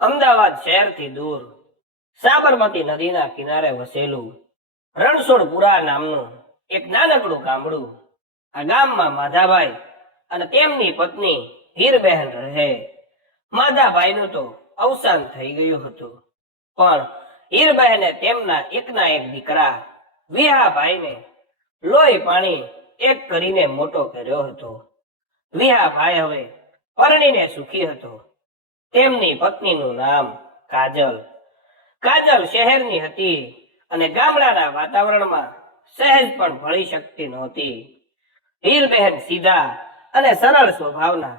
અમદાવાદ શહેરથી દૂર સાબરમતી નદીના કિનારે વસેલું રણછોડપુરા નામનું એક નાનકડું ગામડું. આ ગામમાં માધાભાઈ અને તેમની પત્ની હીરબહેન રહે. માધાભાઈનું તો અવસાન થઈ ગયું હતું, પણ હીરબહેને તેમના એકના એક દીકરા વિહાભાઈને લોહી પાણી એક કરીને મોટો કર્યો હતો. વિહાભાઈ હવે પરણીને સુખી હતો. તેમની પત્નીનું નામ કાજલ. કાજલ શહેરની હતી અને ગામડાના વાતાવરણમાં સહેજ પણ ભળી શકતી નહોતી. હીરબહેન સીધા અને સરળ સ્વભાવના.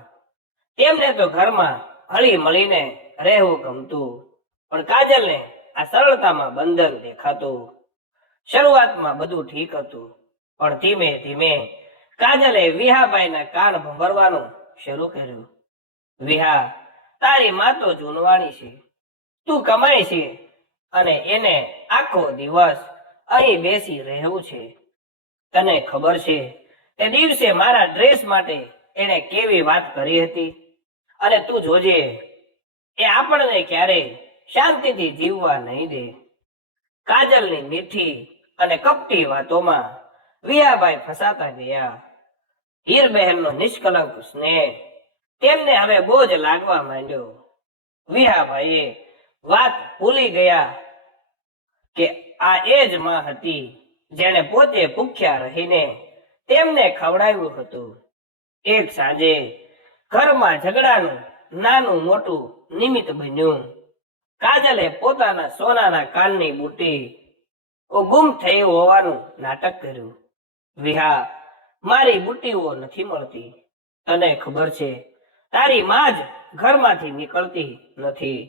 તેમને તો ઘરમાં હળી મળીને રહેવું ગમતું, પણ કાજલને આ સરળતામાં બંધન દેખાતું. શરૂઆતમાં બધું ઠીક હતું, પણ ધીમે ધીમે કાજલે વિહાભાઈના કાન ભંભરવાનું શરૂ કર્યું. વિહા, તારી માં તો જૂનવાણી છે, તું કમાય છે અને એને આખો દિવસ અહીં બેસી રહેવું છે. તને ખબર છે તે દિવસે મારા ડ્રેસ માટે એને કેવી વાત કરી હતી, અને તું જોજે એ આપણને ક્યારેય શાંતિથી જીવવા નહીં દે. કાજલની મીઠી અને કપટી વાતોમાં વિહાભાઈ ફસાતા ગયા. હીરબહેનનો નિષ્કલંક સ્નેહ તેમને હવે બોજ લાગવા માંડ્યો. વિહાભાઈએ વાત ભૂલી ગયા કે આ એ જ માં હતી જેણે પોતે ભૂખ્યા રહીને તેમને ખવડાવ્યું હતું. એક સાંજે ઘરમાં ઝઘડાનું નાનું મોટું નિમિત્ત બન્યું. કાજલે પોતાના સોનાના કાનની બુટ્ટી ગુમ થઈ હોવાનું નાટક કર્યું. વિહા, મારી બુટ્ટીઓ નથી મળતી. તને ખબર છે તારી માં જ ઘરમાંથી નીકળતી નથી.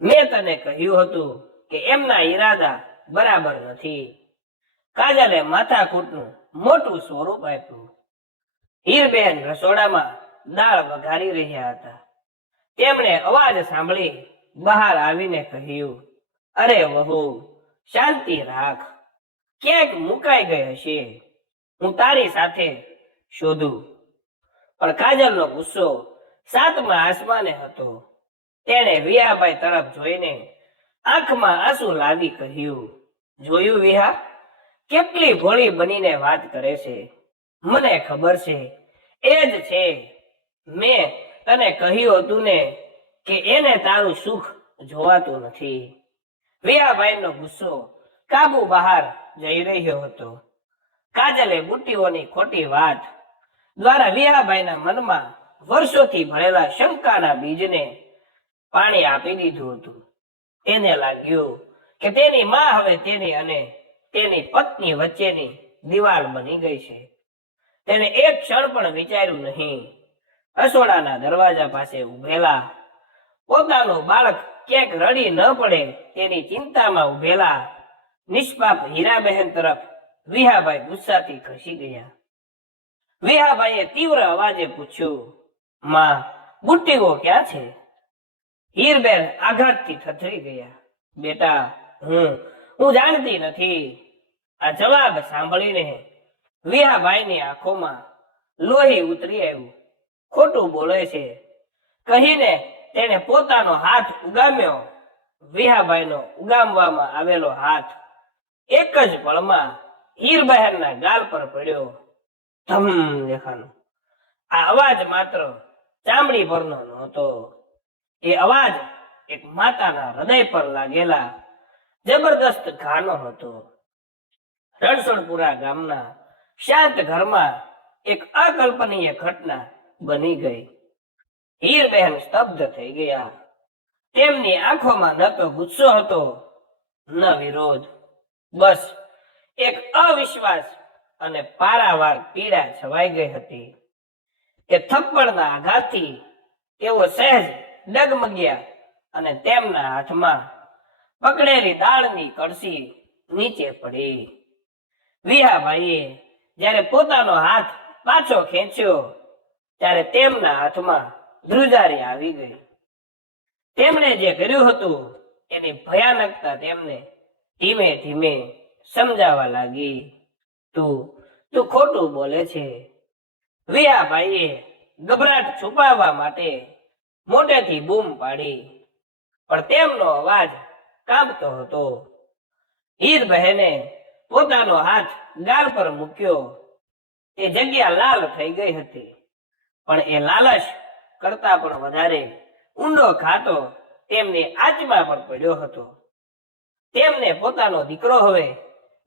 મેં તને કહ્યું હતું કે એમના ઈરાદા બરાબર નથી. કાજલે માથાકૂટનું મોટું સ્વરૂપ આપ્યું. હીરબહેન રસોડામાં દાળ વઘારી રહ્યા હતા. તેમણે અવાજ સાંભળી બહાર આવીને કહ્યું, અરે વહુ, શાંતિ રાખ, ક્યાંક મુકાઈ ગઈ હશે, હું તારી સાથે શોધું. પણ કાજલનો ગુસ્સો સાતમા આસમાને હતો. તેણે વિહાભાઈ તરફ જોઈને આંખમાં આંસુ લાવી કહ્યું, જોયું વિહા, કેટલી ભોળી બનીને વાત કરે છે. મને ખબર છે એ જ છે. મેં તને કહ્યું હતું ને કે એને તારું સુખ જોવાતું નથી. વિહાભાઈનો ગુસ્સો કાબુ બહાર જઈ રહ્યો હતો. કાજલે બુટ્ટીઓની ખોટી વાત દ્વારા વિહાભાઈના મનમાં વર્ષોથી ભરેલા શંકાના બીજને પાણી આપી દીધું હતું. તેને લાગ્યું કે તેની માં હવે તેની અને તેની પત્ની વચ્ચેની દિવાલ બની ગઈ છે. તેને એક ક્ષણ પણ વિચાર્યું નહીં. રસોડાના દરવાજા પાસે ઉભેલા પોતાનું બાળક ક્યાંક રડી ન પડે તેની ચિંતામાં ઉભેલા નિષ્પાપ હીરાબહેન તરફ વિહાભાઈ ગુસ્સાથી ખસી ગયા. વિહાભાઈએ તીવ્ર અવાજે પૂછ્યું, માં, બુટ્ટીઓ ક્યાં છે? હીરબેન આઘાતથી થથરી ગયા. બેટા, હું જાણતી નથી. આ જવાબ સાંભળીને વિહાભાઈની આંખોમાં લોહી ઉતરી આવ્યું. ખોટું બોલે છે કહીને તેણે પોતાનો હાથ ઉગામ્યો. વિહાભાઈનો ઉગામવામાં આવેલો હાથ એક જ પળમાં હીરબહેનના ગાલ પર પડ્યો. ધમ દેખાનું. આ અવાજ માત્ર ચામડી પરનો નહોતો. એ અવાજ એક માતાના હૃદય પર લાગેલા જબરદસ્ત ઘાનો હતો. રણછોડપુરા ગામના શાંત ઘરમાં એક અકલ્પનીય ઘટના બની ગઈ. હીરબહેન સ્તબ્ધ થઈ ગયા. તેમની આંખોમાં ન તો ગુસ્સો હતો, ન વિરોધ, બસ એક અવિશ્વાસ અને પારાવાર પીડા છવાઈ ગઈ હતી. એ થપ્પડના આઘાતથી તેઓ સહેજ ડગમગ્યા અને તેમના હાથમાં પકડેલી દાળની કળશી નીચે પડી. વિહાભાઈએ જ્યારે પોતાનો હાથ પાછો ખેંચ્યો ત્યારે તેમના હાથમાં ધ્રુજારી આવી ગઈ. તેમણે જે કર્યું હતું એની ભયાનકતા તેમને ધીમે ધીમે સમજાવા લાગી. તું ખોટું બોલે છે. વિહાભાઈએ ગભરાટ છુપાવવા માટે મોટેથી બૂમ પાડી. પણ તેમનો અવાજ કાંપતો હતો. હીર બહેને પોતાનો હાથ ગાલ પર મૂક્યો. તે જગ્યા લાલ થઈ ગઈ હતી, પણ એ લાલચ કરતા પણ વધારે ઊંડો ખાતો તેમની આંચમાં પણ પડ્યો હતો. તેમને પોતાનો દીકરો હવે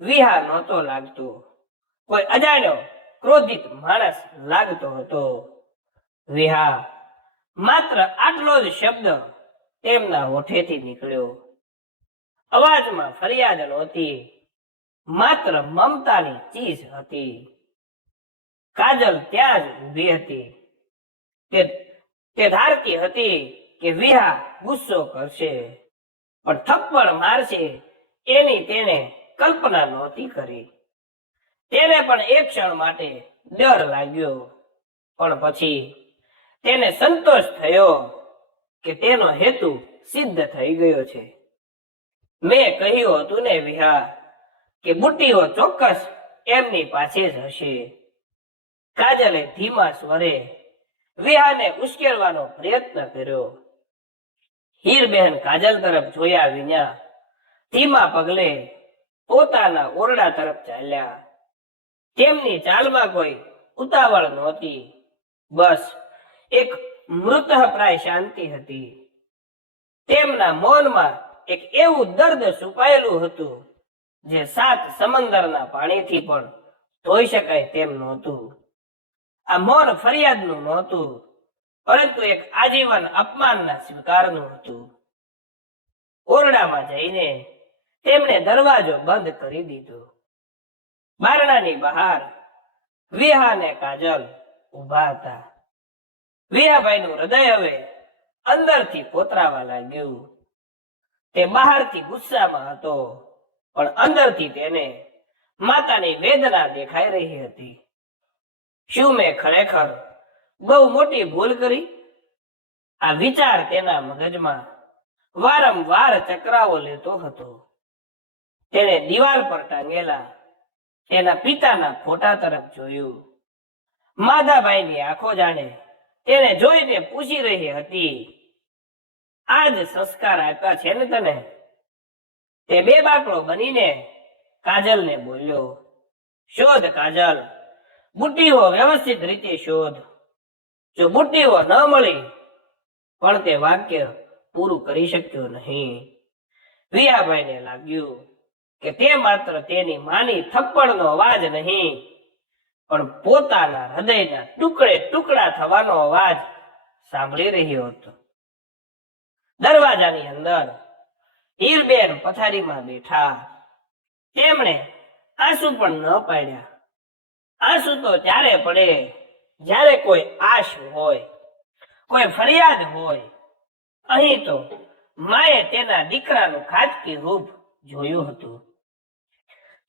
વિહા નહોતો લાગતો, કોઈ અજાણ્યો ક્રોધિત માણસ લાગતો હતો. વિહા, માત્ર આટલો જ શબ્દ તેમના હોઠેથી નીકળ્યો. અવાજમાં ફરિયાદ નહોતી, માત્ર મમતાની ચીસ હતી. કાજલ ત્યાં જ ઊભી હતી. તે ધારતી હતી કે વિહા ગુસ્સો કરશે, પણ થપ્પડ મારશે એની તેને કલ્પના નહોતી કરી. તેને પણ એક ક્ષણ માટે ડર લાગ્યો, પણ પછી તેને સંતોષ થયો કે તેનો હેતુ સિદ્ધ થઈ ગયો છે. મેં કહ્યું હતું ને વિહા, કે બુટ્ટીઓ ચોક્કસ એમની પાસે જ હશે. કાજલે ધીમા સ્વરે વિહાને ઉશ્કેરવાનો પ્રયત્ન કર્યો. હીરબહેન કાજલ તરફ જોયા વિના ધીમા પગલે પોતાના ઓરડા તરફ ચાલ્યા. તેમની ચાલમાં કોઈ ઉતાવળ નહોતી, બસ એક મૃતઃપ્રાય શાંતિ હતી. તેમના મૌનમાં એક એવું દર્દ છુપાયેલું હતું જે 7 સમંદરના પાણીથી પણ ધોઈ શકાય તેમ નહોતું. આ મૌન ફરિયાદનું નહોતું, પરંતુ એક આજીવન અપમાનના સ્વીકારનું હતું. ઓરડામાં જઈને તેમણે દરવાજો બંધ કરી દીધો. બારણાની બહાર વિહા અને કાજલ ઊભા હતા. વિહાભાઈનું હૃદય હવે અંદરથી કોતરાવા લાગ્યું. તે બહારથી ગુસ્સામાં હતો, પણ અંદરથી તેને માતાની વેદના દેખાઈ રહી હતી. શું મેં ખરેખર બહુ મોટી ભૂલ કરી? આ વિચાર તેના મગજમાં વારંવાર ચક્રાવો લેતો હતો. તેણે દિવાલ પર ટાંગેલા તેના પિતાના ફોટા તરફ જોયું. માધાભાઈની આંખો જાણે તેને જોઈને પૂછી રહી હતી, આ જ સંસ્કાર આપ્યા છે ને તને? તે બેબાકડો બનીને કાજલને બોલ્યો, શોધ કાજલ, બુટ્ટીઓ વ્યવસ્થિત રીતે શોધ. જો બુટ્ટીઓ ન મળી, પણ તે વાક્ય પૂરું કરી શક્યો નહીં. વિયાભાઈને લાગ્યું કે તે માત્ર તેની માની થપ્પડનો અવાજ નહીં, પણ પોતાના હૃદયના ટુકડે ટુકડા થવાનો અવાજ સાંભળી રહ્યો હતો. દરવાજાની અંદર હીરબેન પથારીમાં બેઠા. તેમણે આંસુ પણ ન પાડ્યા. આંસુ તો ત્યારે પડે જ્યારે કોઈ આશ હોય, કોઈ ફરિયાદ હોય. અહીં તો માએ તેના દીકરાનું ખાટકી રૂપ જોયું હતું.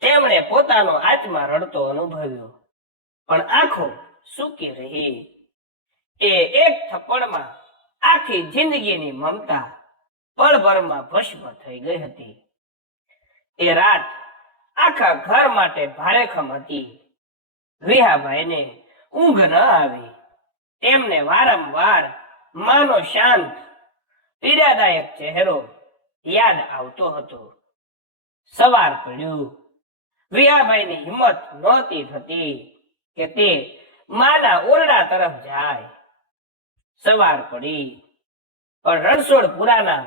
તેમણે પોતાનો આત્મા રડતો અનુભવ્યો, પણ આંખો સૂકી રહી. એ એક થપ્પડમાં આખી જિંદગીની મમતા પળભરમાં ભસ્મ થઈ ગઈ હતી. એ રાત આખા ઘર માટે ભારેખમ હતી. વિહાભાઈને ઊંઘ ન આવી. તેમને વારંવાર માનો શાંત પીડાદાયક ચહેરો યાદ આવતો હતો. સવાર પડ્યું. વિહાભાઈની હિંમત નહોતી થતી કે તે માના ઓરડા તરફ જાય. સવાર પડી, પણ રણછોડપુરાના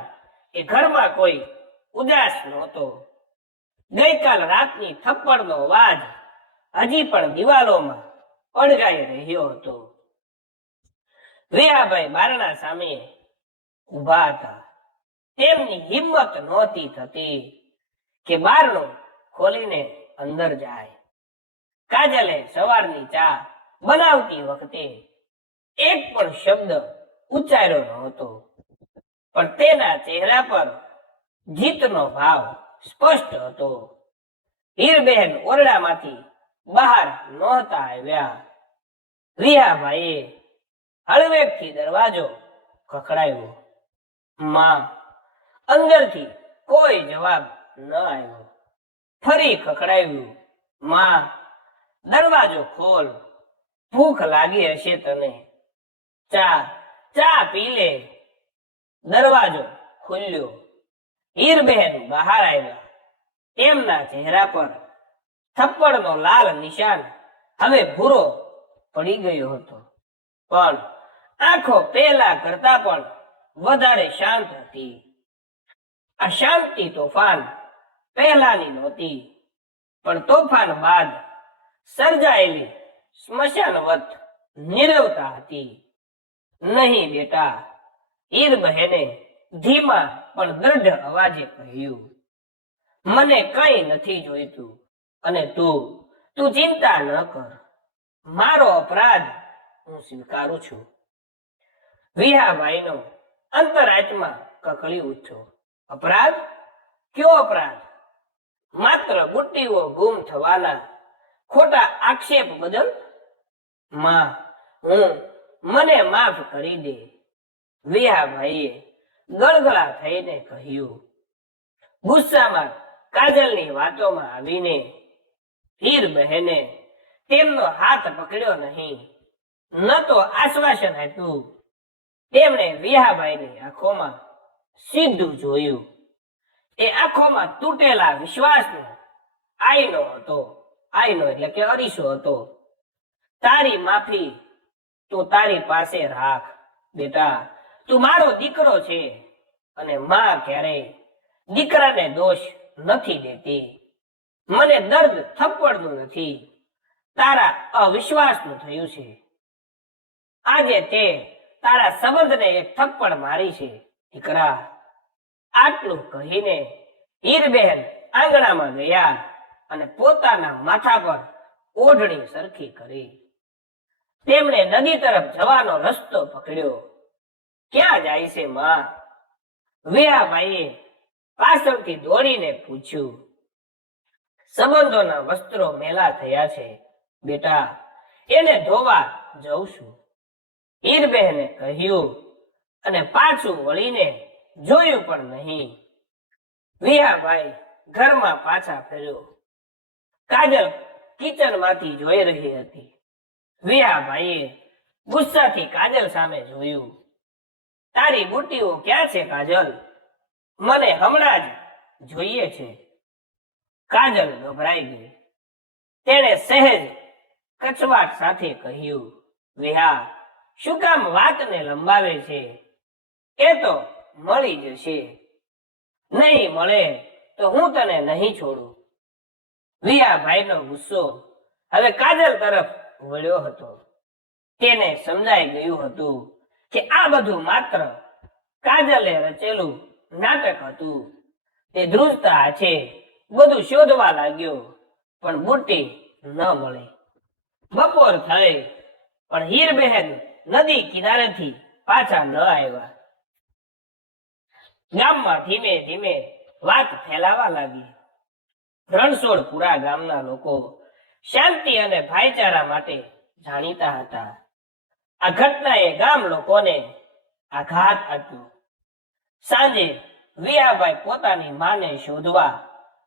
એ ઘરમાં કોઈ ઉદાસ નહોતો. ગઈકાલ રાતની થપ્પડનો અવાજ હજી પણ દિવાલોમાં અળગાઈ રહ્યો હતો. વિહાભાઈ બારણા સામે ઊભા હતા. તેમની હિંમત નહોતી થતી કે બારણું ખોલીને અંદર જાય. કાજલે સવારની ચા બનાવતી વખતે એક પણ શબ્દ ઉચ્ચાર્યો નહોતો, પણ તેના ચહેરા પર જીતનો ભાવ સ્પષ્ટ હતો. હીરબહેન ઓરડામાંથી બહાર નહોતા આવ્યા. વિહાભાઈએ હળવેકથી દરવાજો ખખડાવ્યો. માં, અંદરથી કોઈ જવાબ ન આવ્યો. ફરી ખખડાવ્યું. માં, દરવાજો ખોલ, ભૂખ લાગી હશે તને. ચા પી લે. દરવાજો ખુલ્યો. હીરબહેન બહાર આવ્યા. તેમના ચહેરા પર થપ્પડનો લાલ નિશાન હવે ભૂરો પડી ગયો હતો, પણ આંખો પહેલા કરતા પણ વધારે શાંત હતી. આ શાંતિ તોફાન પહેલાની નહોતી, પણ તોફાન બાદ સર્જાયેલી સ્મશાનવત નીરવતા હતી. નહીં બેટા, હીરબહેને ધીમા પણ દ્રઢ અવાજે કહ્યું, મને કંઈ નથી જોઈતું, અને તું ચિંતા ન કર. મારો અપરાધ હું સ્વીકારું છું. વિહાભાઈનો અંતરાત્મા કકળી ઉઠ્યો. અપરાધ? કયો અપરાધ? માત્ર ગુટ્ટીઓ ગુમ થવાના ખોટા આક્ષેપ બદલ? માં, મને માફ કરી દે. વિહાભાઈએ ગળગળા થઈને કહ્યું. ગુસ્સામાં કાજલની વાતોમાં આવીને હીરબહેને તેમનો હાથ પકડ્યો નહીં, ન તો આશ્વાસન આપ્યું. તેમણે વિહાભાઈની આંખોમાં સીધું જોયું. એ આંખોમાં તૂટેલા વિશ્વાસનો આઈનો હતો. આઈનો એટલે કે અરીસો હતો. તારી માફી તું તારી પાસે રાખ બેટા. તું મારો દીકરો છે, અને માં ક્યારેય દીકરાને દોષ નથી દેતી. મને દર્દ થપ્પડનું નથી, તારા અવિશ્વાસનું થયું છે. આજે તે તારા સંબંધને એક થપ્પડ મારી છે દીકરા. આટલું કહીને હીરબહેન આંગણામાં ગયા અને પોતાના માથા પર ઓઢણી સરખી કરી. તેમણે નદી તરફ જવાનો રસ્તો પકડ્યો. ક્યાં જાય છે માં? વિહાભાઈએ પાછળથી દોડીને પૂછ્યું. સંબંધોના વસ્ત્રો મેલા થયા છે બેટા, એને ધોવા જઉં છું, હીરબહેને કહ્યું, અને પાછું વળીને જોયું પણ નહીં. વિહાભાઈ ઘરમાં પાછા ફર્યો. કાજલ કિચનમાંથી જોઈ રહી હતી. વિહાભાઈએ ગુસ્સાથી કાજલ સામે જોયું. તારી બુટ્ટીઓ ક્યાં છે કાજલ? મને હમણાં જ જોઈએ છે. કાજલ ગભરાઈ ગઈ. તેણે સહેજ કચવાટ સાથે કહ્યું, વિહા, શું કામ વાતને લંબાવે છે? એ તો મળી જશે. નહીં મળે તો હું તને નહીં છોડું. વિહાભાઈનો ગુસ્સો હવે કાજલ તરફ વળ્યો હતો. તેને સમજાઈ ગયું હતું કે આ બધું માત્ર કાજલે રચેલું નાટક હતું. તે ધ્રુજતા હાથે બધું શોધવા લાગ્યો, પણ બુટ્ટી ન મળી. બપોર થઈ, પણ હીરબહેન નદી કિનારેથી પાછા ન આવ્યા. ગામમાં ધીમે ધીમે વાત ફેલાવા લાગી. રણછોડપુરા ગામના લોકો શાંતિ અને ભાઈચારા માટે જાણીતા હતા. આ ઘટનાએ ગામ લોકોને આઘાત આપ્યો. સાંજે વિહાભાઈ પોતાની માને શોધવા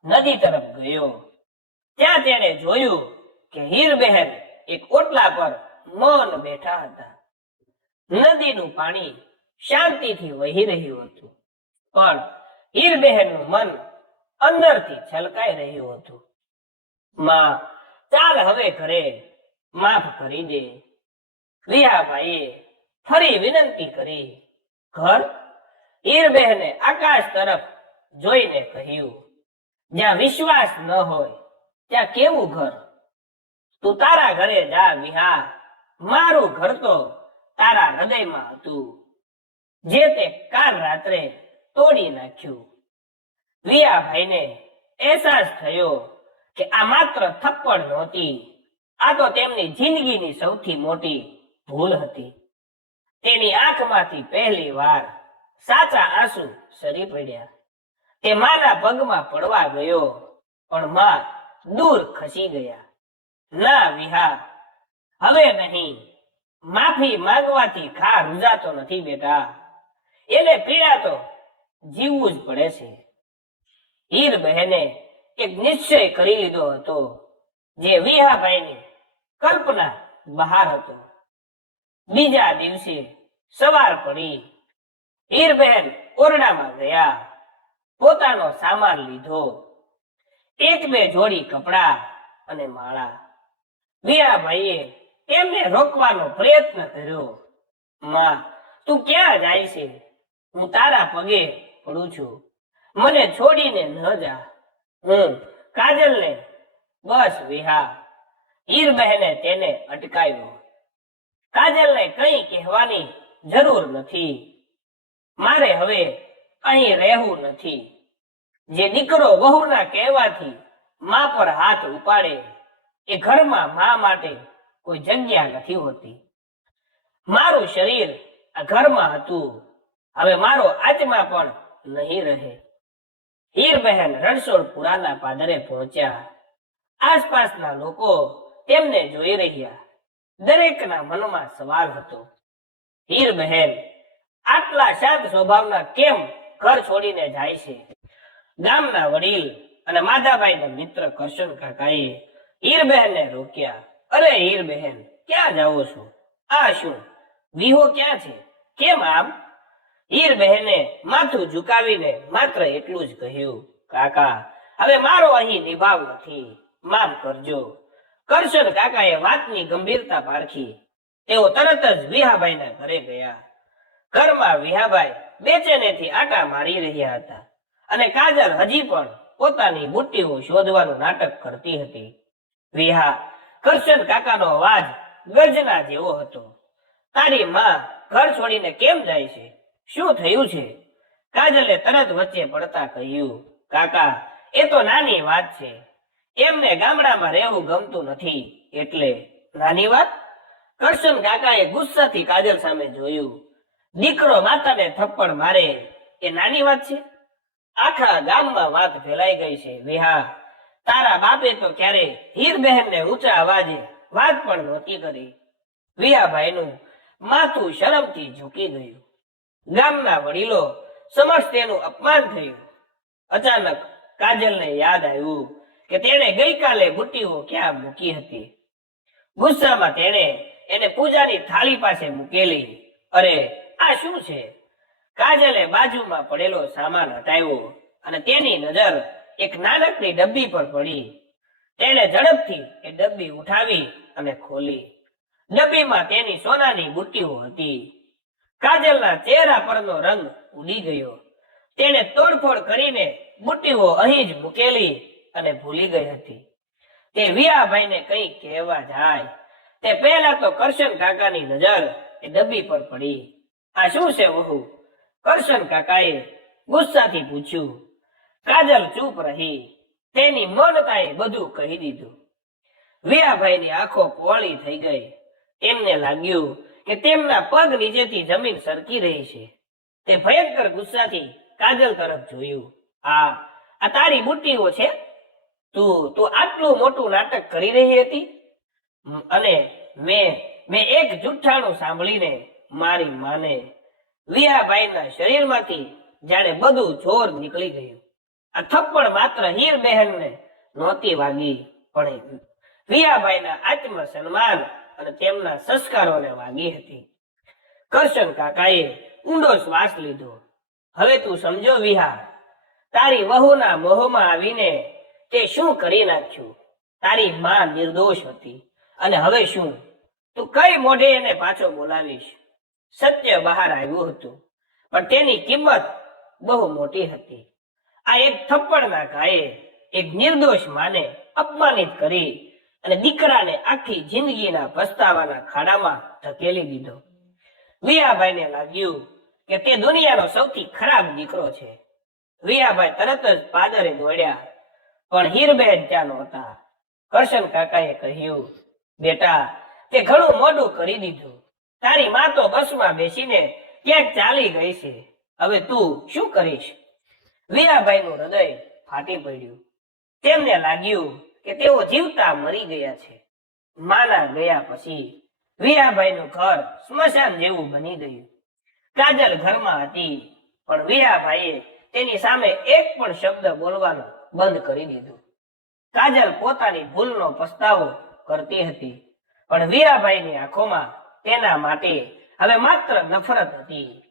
નદી તરફ ગયો. ત્યાં તેણે જોયું કે હીરબહેન એક ઓટલા પર મૌન બેઠા હતા. નદીનું પાણી શાંતિથી વહી રહ્યું હતું, પણ હીરબહેનનું મન અંદરથી છલકાઈ રહ્યું હતું. માં, ચાલ હવે ઘરે, માફ કરી દે. વિહાભાઈએ ફરી વિનંતી કરી. ઘર? હીરબહેને આકાશ તરફ જોઈને કહ્યું, જ્યાં વિશ્વાસ ન હોય ત્યાં કેવું ઘર? તું તારા ઘરે જા વિહા. મારું ઘર તો તારા હૃદયમાં હતું, જે તે કાલ રાત્રે તોડી નાખ્યું. વિહાભાઈને અહેસાસ થયો કે આ માત્ર થપ્પડ નહોતી, આ તો તેમની જિંદગીની સૌથી મોટી ભૂલ હતી. તેની આંખમાંથી પહેલી વાર સાચા આંસુ સરી પડ્યા. તે માના પગમાં પડવા ગયો, પણ માં દૂર ખસી ગયા. ના વિહા, હવે નહીં. માફી માંગવાથી ઘા રૂજાતો નથી બેટા. એને પીડા તો જીવવું જ પડે છે. હીરબહેને એક નિશ્ચય કરી લીધો હતો, જે વિહાભાઈની કલ્પના બહાર હતો. બીજા દિવસે સવાર પડી. હીરબહેન ઓરડામાં ગયા, પોતાનો સામાન લીધો, એક બે જોડી કપડા અને માળા. વીરાભાઈએ તેમને રોકવાનો પ્રયત્ન કર્યો. માં, તું ક્યાં જાય છે? હું તારા પગે પડું છું, મને છોડીને ન જા. હું કાજલને બસ વિહા. હીરબહેને તેને અટકાવ્યો. કાજલને કંઈ કહેવાની જરૂર નથી. મારે હવે અહીં રહેવું નથી. જે દીકરો વહુના કહેવાથી મા પર હાથ ઉપાડે એ ઘરમાં મા માટે કોઈ જગ્યા નથી હોતી. મારું શરીર આ ઘરમાં હતું, હવે મારો આત્મા પણ નહીં રહે. હીરબહેન રણછોડપુરાના પાદરે પહોંચ્યા. આસપાસના લોકો તેમને જોઈ રહ્યા. દરેકના મનમાં સવાલ હતો, હીરબહેન આટલા શાંત સ્વભાવના કેમ ઘર છોડીને જાય છે? ગામના વડીલ અને માધાભાઈના મિત્ર કરશન કાકાએ હીરબહેનને રોક્યા. અરે હીરબહેન, ક્યાં જાઓ છો? આ શું, વિહો ક્યાં છે? કેમ આમ? હીરબહેને માથું ઝુકાવીને માત્ર એટલું જ કહ્યું, કાકા, હવે મારો અહીં નિભાવ નથી, માફ કરજો. કરશન કાકાએ વાતની ગંભીરતા પારખી. તેઓ તરત જ વિહાભાઈના ઘરે ગયા. ઘરમાં વિહાભાઈ બેચેનેથી આટા મારી રહ્યા હતા અને કાજલ હજી પણ પોતાની બુટ્ટીઓ શોધવાનું નાટક કરતી હતી. વિહા, કરશન કાકાનો અવાજ ગર્જના જેવો હતો. તારી માં ઘર છોડીને કેમ જાય છે? શું થયું છે? કાજલે તરત વચ્ચે પડતા કહ્યું, કાકા, એ તો નાની વાત છે. એમને ગામડામાં રહેવું ગમતું નથી. એટલે નાની વાત? કરશન કાકાએ ગુસ્સાથી કાજલ સામે જોયું. દીકરો માતાને થપ્પડ મારે એ નાની વાત છે? આખા ગામમાં વાત ફેલાઈ ગઈ છે. વિહા, તારા બાપે તો ક્યારે હીરબહેનને ઊંચા અવાજે વાત પણ નહોતી કરી. વિહાભાઈનું માથું શરમથી ઝૂકી ગયું. ગામના વડીલો સમક્ષ તેનું અપમાન થયું. અચાનક કાજલને યાદ આવ્યું કે તેણે ગઈકાલે બુટ્ટીઓ ક્યાં મૂકી હતી. ગુસ્સામાં તેણે એને પૂજાની થાળી પાસે મૂકેલી. અરે, આ શું છે? કાજલે બાજુમાં પડેલો સામાન હટાવ્યો અને તેની નજર એક નાનકડી ડબ્બી પર પડી. તેણે ઝડપથી એ ડબ્બી ઉઠાવી અને ખોલી. ડબ્બીમાં તેની સોનાની બુટ્ટીઓ હતી. કાજલના ચહેરા પરનો રંગ ઉડી ગયો. તેણે તોડફોડ કરીને બુટ્ટીઓ અહીં જ મૂકેલી અને ભૂલી ગઈ હતી. તે વિયાભાઈને કંઈ કહેવા જાય તે પહેલા તો કરશન કાકાની નજર એ ડબ્બી પર પડી. આ શું છે વહુ? કરશન કાકાએ ગુસ્સાથી પૂછ્યું. કાજલ ચૂપ રહી. તેની મૌનતાએ બધું કહી દીધું. વિયાભાઈની આંખો પહોળી થઈ ગઈ. તેમને લાગ્યું કે તેમના પગ નીચેથી જમીન સરકી રહી છે. તે ભયંકર ગુસ્સાથી કાજલ તરફ જોયું. આ તારી બુટ્ટીઓ છે? તું આટલું મોટું નાટક કરી રહી હતી અને મેં એક જુઠ્ઠાણું સાંભળીને મારી માને. વિયાભાઈના શરીરમાંથી જાણે બધું જોર નીકળી ગયું. આ થપ્પડ માત્ર હીરબહેનને નહોતી વાગી, પણ વિયાભાઈના આત્મ સન્માન અને તેમના સંસ્કારોને વાગી હતી. કરશન કાકાએ ઊંડો શ્વાસ લીધો. હવે તું સમજો વિહા, તારી વહુના મોહમાં આવીને તે શું કરી નાખ્યું. તારી માં નિર્દોષ હતી અને હવે શું? તું કઈ મોઢે એને પાછો બોલાવીશ? સત્ય બહાર આવ્યું હતું, પણ તેની કિંમત બહુ મોટી હતી. આ એક થપ્પડના ઘાયે એક નિર્દોષ માને અપમાનિત કરી અને દીકરાને આખી જિંદગીના પસ્તાવાના ખાડામાં ધકેલી દીધો. વિયાભાઈને લાગ્યું કે તે દુનિયાનો સૌથી ખરાબ દીકરો છે. વિયાભાઈ તરત જ પાદરે દોડ્યા, પણ હીરબહેન ત્યાં નહોતા. કરશન કાકાએ કહ્યું, બેટા, તે ઘણું મોડું કરી દીધું. તારી માં તો બસમાં બેસીને ક્યાંક ચાલી ગઈ છે. હવે તું શું કરીશ? વિયાભાઈનું હૃદય ફાટી પડ્યું. તેમને લાગ્યું કે તેઓ જીવતા મરી ગયા છે. માના ગયા પછી વિયાભાઈનું ઘર સ્મશાન જેવું બની ગયું. કાજલ ઘરમાં હતી, પણ વિયાભાઈએ તેની સામે એક પણ શબ્દ બોલવાનું બંધ કરી દીધું. કાજલ પોતાની ભૂલનો પસ્તાવો કરતી હતી, પણ વીરાભાઈની આંખોમાં તેના માટે હવે માત્ર નફરત હતી.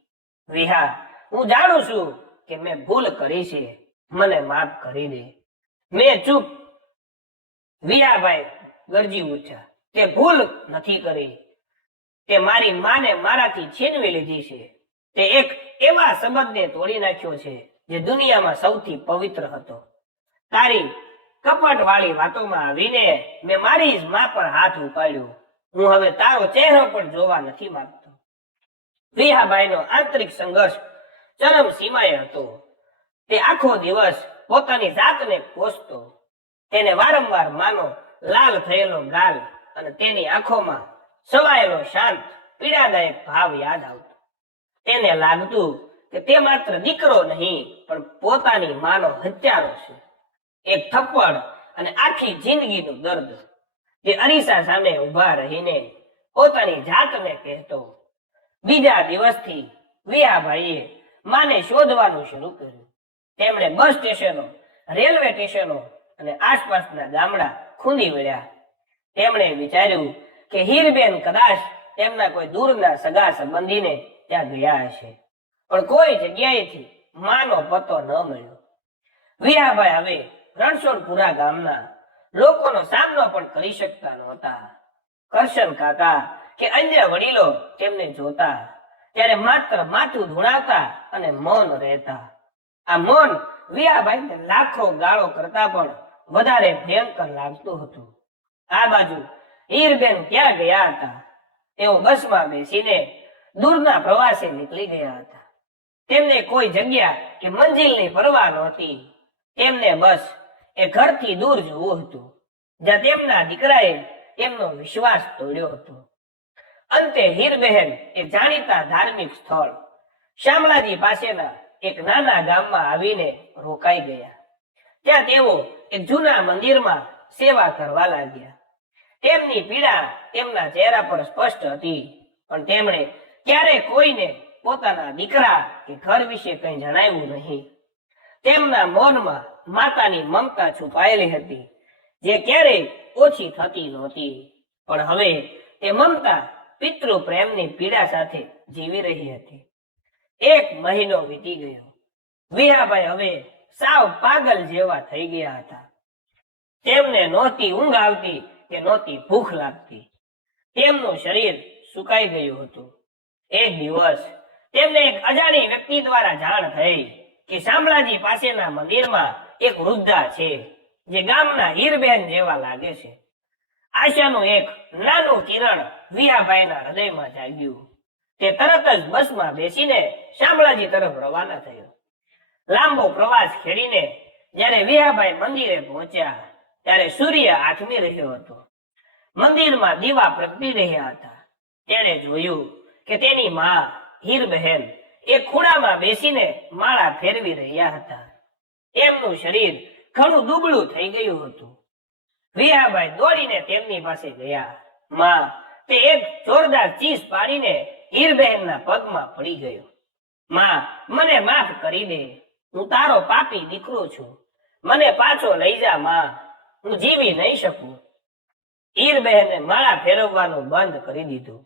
વિહા, હું જાણું છું કે મેં ભૂલ કરી છે, મને માફ કરી દે. મેં ચૂપ. વિયાભાઈ ગરજી ઉઠ્યા. તે ભૂલ નથી કરી. તે મારી માને મારાથી છીનવી લીધી છે. તે એક એવા સંબંધને તોડી નાખ્યો છે જે દુનિયામાં સૌથી પવિત્ર હતો. તારી કપટ વાળી વાતોમાં આવીને મેં મારી જ માં પર હાથ ઉપાડ્યો. હું હવે તારો ચહેરો પણ જોવા નથી માંગતો. વિહાભાઈનો આંતરિક સંઘર્ષ ચરમ સીમાએ હતો. તે આખો દિવસ પોતાની જાતને કોસતો. તેને વારંવાર માનો લાલ થયેલો ગાલ અને તેની આંખોમાં સવાયેલો શાંત પીડાદાયક ભાવ યાદ આવતો. તેને લાગતું કે તે માત્ર દીકરો નહીં પણ પોતાની માનો હત્યારો છે. એક થપ્પડ અને આખી જિંદગીનું દર્દ. તે અરીસા સામે ઊભા રહીને પોતાની જાતને કહેતો. બીજા દિવસથી વિયાભાઈએ માને શોધવાનું શરૂ કર્યું. તેમણે બસ સ્ટેશનો, રેલવે સ્ટેશનો અને આસપાસના ગામડા ખૂંદી વળ્યા. તેમણે વિચાર્યું કે હીરબેન કદાચ તેમના કોઈ દૂરના સગા સંબંધીને ત્યાં ગયા હશે, પણ કોઈ જગ્યાએથી માનો પતો ન મળ્યો. વિયાભાઈ હવે રણછોડપુરા ગામના લોકોનો સામનો પણ કરી શકતા નહોતા. કરશન કાકા કે અન્ય વડીલો તેમને જોતા ત્યારે માત્ર માથું ધૂણાવતા અને મૌન રહેતા. આ મૌન વિયાભાઈને લાખો ગાળો કરતા પણ વધારે ભયંકર લાગતું હતું. આ બાજુ હીરબેન ક્યાં ગયા હતા? તેઓ બસમાં બેસીને દૂરના પ્રવાસે નીકળી ગયા હતા. તેમને કોઈ જગ્યા કે મંજિલની પરવા નહોતી. તેમને બસ એ ઘરથી દૂર જવું હતું, જ્યાં તેમના દીકરાએ તેમનો વિશ્વાસ તોડ્યો હતો. અંતે હીરબહેન એક જાણીતા ધાર્મિક સ્થળ શામળાજી પાસેના એક નાના ગામમાં આવીને રોકાઈ ગયા. ત્યાં તેઓ એક જૂના મંદિરમાં સેવા કરવા લાગ્યા. તેમની પીડા તેમના ચહેરા પર સ્પષ્ટ હતી, પણ તેમણે ક્યારેય કોઈને પોતાના દીકરા કે ઘર વિશે કંઈ જણાવ્યું નહીં. તેમના મૌનમાં માતાની મમતા છુપાયેલી હતી, જે ક્યારેય ઓછી થતી નહોતી. પણ હવે તે મમતા પિતૃ પ્રેમની પીડા સાથે જીવી રહી હતી. 1 મહિનો વીતી ગયો. વિયાભાઈ હવે સાવ પાગલ જેવા થઈ ગયા હતા. તેમને નહોતી ઊંઘ આવતી કે નહોતી ભૂખ લાગતી. તેમનું શરીર સુકાઈ ગયું હતું. એક દિવસ તેમને એક અજાણી વ્યક્તિ દ્વારા જાણ થઈ કે શામળાજી પાસેના મંદિરમાં એક વૃદ્ધા છે, જે ગામના હીરબેન જેવા લાગે છે. આશાનું એક નાનું કિરણ વિયાભાઈના હૃદયમાં જાગ્યું. તે તરત જ બસમાં બેસીને શામળાજી તરફ રવાના થયો. લાંબો પ્રવાસ ખેડીને જ્યારે વિયાભાઈ મંદિરે પહોંચ્યા ત્યારે સૂર્ય આથમી રહ્યો હતો. મંદિરમાં દીવા પ્રગટી રહ્યા હતા. તેણે જોયું કે તેની માં હીરબહેન એક ખૂણામાં બેસીને માળા ફેરવી રહ્યા હતા. તેમનું શરીર ઘણું દુબળું થઈ ગયું હતું. વિયાભાઈ દોડીને તેમની પાસે ગયા. માં, તે એક જોરદાર ચીસ પાડીને હીરબહેનના પગમાં પડી ગયો. માં, મને માફ કરી દે. હું તારો પાપી દીકરો છું. મને પાછો લઈ જા માં. હું જીવી નહીં શકું. હીરબહેને માળા ફેરવવાનું બંધ કરી દીધું.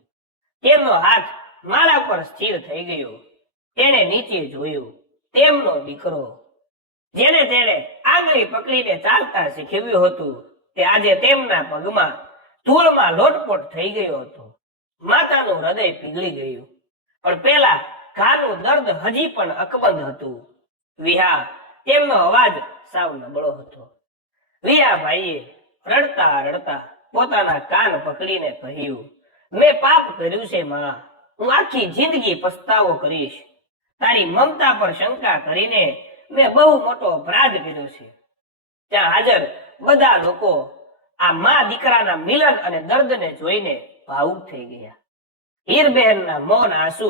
તેમનો હાથ માળા પર સ્થિર થઈ ગયો. તેણે નીચે જોયું. તેમનો દીકરો, જેને તેણે આંગળી પકડીને ચાલતા શીખવ્યું હતું, તે આજે તેમના પગમાં ધૂળમાં લોટપોટ થઈ ગયો હતો. માતાનું હૃદય પીગળી ગયું. પણ પેલા ઘાનું દર્દ હજી પણ અકબંધ હતું. વિહા, તેમનો અવાજ સાવ નબળો હતો. વિયાભાઈએ રડતા રડતા પોતાના કાન પકડીને કહ્યું, મેં પાપ કર્યું છે માં. હું આખી જિંદગી પસ્તાવો કરીશ. તારી મમતા પર શંકા કરીને મેં બહુ મોટો અપરાધ કર્યો છે. ત્યાં હાજર બધા લોકો આ મા દીકરાના મિલન અને દર્દને જોઈને ભાવુક થઈ ગયા. હીરબહેનના મૌન આંસુ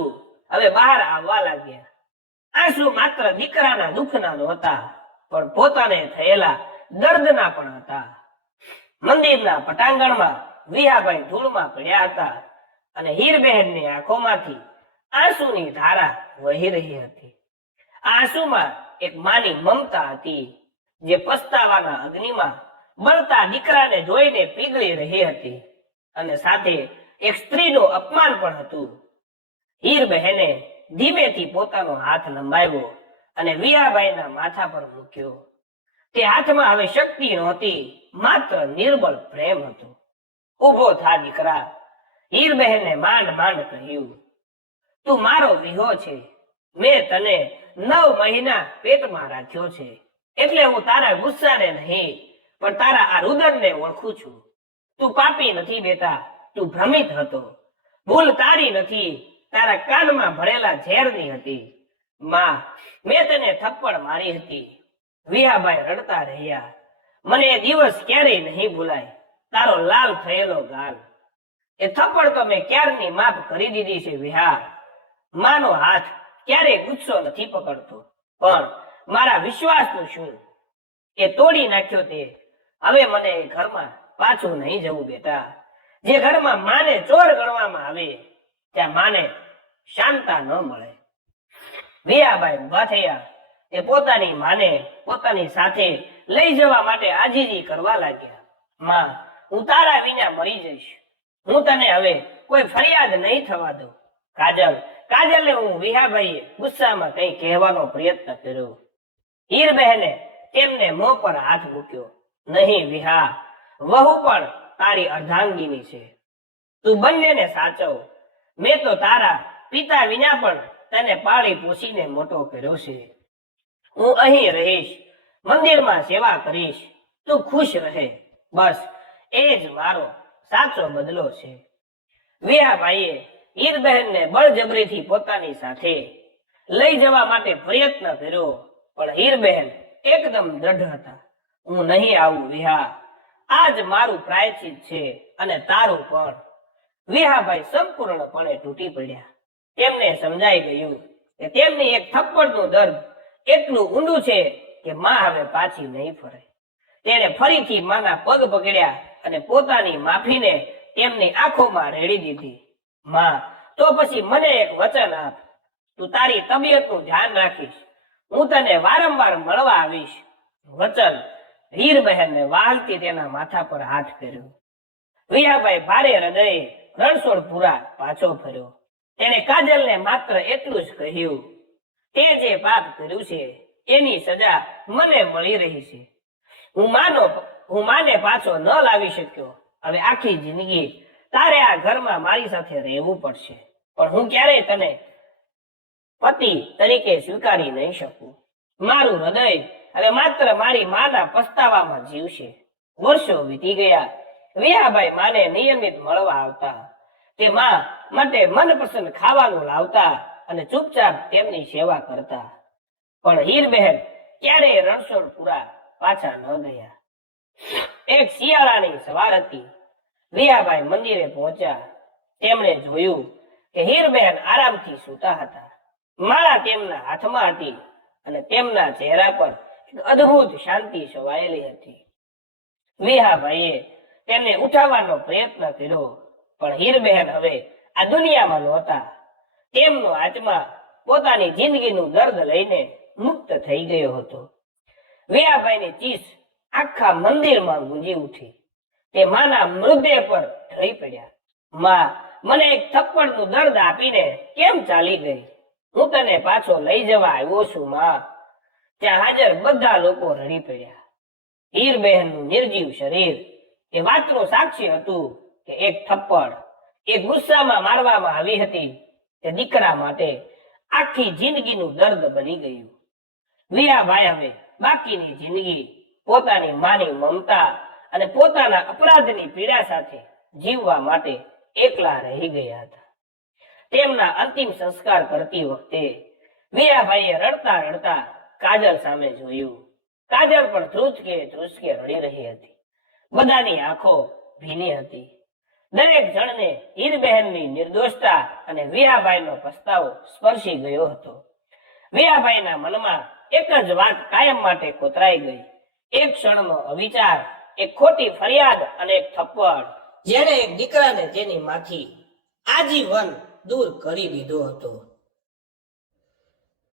હવે બહાર આવવા લાગ્યા. આંસુ માત્ર દીકરાના દુઃખના નહોતા, પણ પોતાને થયેલા દર્દના પણ હતા. મંદિરના પટાંગણમાં વિયાભાઈ ધૂળમાં પડ્યા હતા અને હીરબહેનની આંખોમાંથી આંસુની ધારા વહી રહી હતી. આંસુમાં એક માની મમતા હતી, જે પસ્તાવાના અગ્નિમાં બળતા દીકરાને જોઈને પીગળી રહી હતી, અને સાથે એક સ્ત્રીનું અપમાન પણ હતું. હીરબહેને ધીમેથી પોતાનો હાથ લંબાવ્યો અને વિયાબાઈના માથા પર મૂક્યો. તે હાથમાં હવે શક્તિ નહોતી, માત્ર નિર્બળ પ્રેમ હતો. ઊભો થા દીકરા, હીરબહેને માંડ માંડ કહ્યું. તું મારો વિહો છે. મેં તને 9 મહિના પેટમાં રાખ્યો છે, એટલે હું તારા ગુસ્સાને નહીં પણ તારા આ રુદનને ઓળખું છું. તું પાપી નથી બેટા, તું ભ્રમિત હતો. ભૂલ તારી નથી, તારા કાનમાં ભરેલા ઝેરની હતી. માં, મેં તને થપ્પડ મારી હતી. વિહાભાઈ રડતા રહ્યા. મને એ દિવસ ક્યારેય નહીં ભૂલાય, તારો લાલ થયેલો ગાલ. એ થપ્પડ તો મેં ક્યારની માફ કરી દીધી છે વિહા. માનો હાથ ક્યારેય ગુસ્સો નથી પકડતો, પણ મારા વિશ્વાસનું શું? એ તોડી નાખ્યો તે. હવે મને એ ઘરમાં પાછું નહીં જવું બેટા. જે ઘરમાં માને ચોર ગણવામાં આવે, ત્યાં માને શાંતા ન મળે. વિયાબાઈ ઊભા થયા. એ પોતાની માને પોતાની સાથે લઈ જવા માટે આજીજી કરવા લાગ્યા. માં, હું તારા વિના મરી જઈશ. હું તને હવે કોઈ ફરિયાદ નહીં થવા દઉં. કાજલને હું વિહાભાઈએ ગુસ્સામાં કંઈ કહેવાનો પ્રયત્ન કર્યો. હીરબહેને તેમને મોં પર હાથ મૂક્યો. નહીં વિહા, વહુ પણ તારી અર્ધાંગીની છે. તું બંનેને સાચવ. મેં તો તારા પિતા વિના પણ તને પાળી પોષીને મોટો કર્યો છે. હું અહીં રહીશ, મંદિરમાં સેવા કરીશ. તું ખુશ રહે, બસ એ જ મારો સાચો બદલો છે. વિહાભાઈએ હીરબહેનને બળજબરીથી પોતાની સાથે લઈ જવા માટે પ્રયત્ન કર્યો, પણ હીરબહેન એકદમ દ્રઢ હતા. હું નહીં આવું વિહા, આજ મારું પ્રાયશ્ચિત છે અને તારું પણ. વિહાભાઈ સંપૂર્ણપણે તૂટી પડ્યા. તેમને સમજાઈ ગયું કે તેમની એક થપ્પડનું દર્દ એટલું ઊંડું છે કે માં હવે પાછી નહીં ફરે. તેને ફરીથી માના પગ પકડ્યા અને પોતાની માફીને તેમની આંખોમાં રેડી દીધી. માં, તો પછી મને એક વચન આપ. તું તારી તબિયતનું ધ્યાન રાખીશ. હું તને વારંવાર મળવા આવીશ. વચન. હીરબહેનને વહાલથી તેના માથા પર હાથ ફેર્યો. વિહાભાઈ ભારે હૃદયે રણછોડપુરા પાછો ફર્યો. તેણે કાજલને માત્ર એટલું જ કહ્યું, તે જે પાપ કર્યું છે એની સજા મને મળી રહી છે. હું માને પાછો ન લાવી શક્યો. હવે આખી જિંદગી તારે આ ઘરમાં મારી સાથે રહેવું પડશે, પણ હું ક્યારેય તને પતિ તરીકે સ્વીકારી નહીં શકું. મારું હૃદય હવે માત્ર મારી માના પસ્તાવામાં જીવશે. વર્ષો વીતી ગયા. વિહાભાઈ માને નિયમિત મળવા આવતા. તે માં માટે મનપસંદ ખાવાનું લાવતા અને ચૂપચાપ તેમની સેવા કરતા. પણ હીરબહેન ક્યારેય રણછોડપુરા પાછા ન ગયા. એક શિયાળાની સવાર હતી. વિહાભાઈ મંદિરે પહોંચ્યા. તેમણે જોયું કે હીરબહેન આરામથી સૂતા હતા. માળા તેમના હાથમાં હતી અને તેમના ચહેરા પર એક અદ્ભુત શાંતિ છવાયેલી હતી. વિહાભાઈએ તેમને ઉઠાવવાનો પ્રયત્ન કર્યો, પણ હીરબહેન હવે આ દુનિયામાં નહોતા. તેમનો આત્મા પોતાની જિંદગીનું દર્દ લઈને મુક્ત થઈ ગયો હતો. વિહાભાઈની ચીસ આખા મંદિરમાં ગુંજી ઉઠી. તે માના મૃતદેહ પર ઢળી પડ્યા. માં, મને એક થપ્પડનું દર્દ આપીને કેમ ચાલી ગઈ? હું તને પાછો લઈ જવા આવ્યો છું માં. ત્યાં હાજર બધા લોકો રડી પડ્યા. હીરબહેનનું નિર્જીવ શરીર એ વાતનું સાક્ષી હતું કે એક થપ્પડ એ ગુસ્સામાં મારવામાં આવી હતી તે દીકરા માટે આખી જિંદગીનું દર્દ બની ગયું. વિહાભાઈ હવે બાકીની જિંદગી પોતાની માની મમતા અને પોતાના અપરાધની પીડા સાથે જીવવા માટે એકલા રહી ગયા હતા. તેમના અંતિમ સંસ્કાર કરતી વખતે વિહાભાઈએ રડતા રડતા કાજલ સામે જોયું. કાજલ પણ ધ્રુજકે રડી રહી હતી. બધાની આંખો ભીની હતી. દરેક જણને હીરબહેનની નિર્દોષતા અને વિહાભાઈનો પસ્તાવો સ્પર્શી ગયો હતો. વિહાભાઈના મનમાં એક જ વાત કાયમ માટે કોતરાઈ ગઈ. એક ક્ષણનો અવિચાર, એક ખોટી ફરિયાદ અને એક થપ્પડ, જેણે એક દીકરાને તેની માંથી આજીવન દૂર કરી દીધો હતો.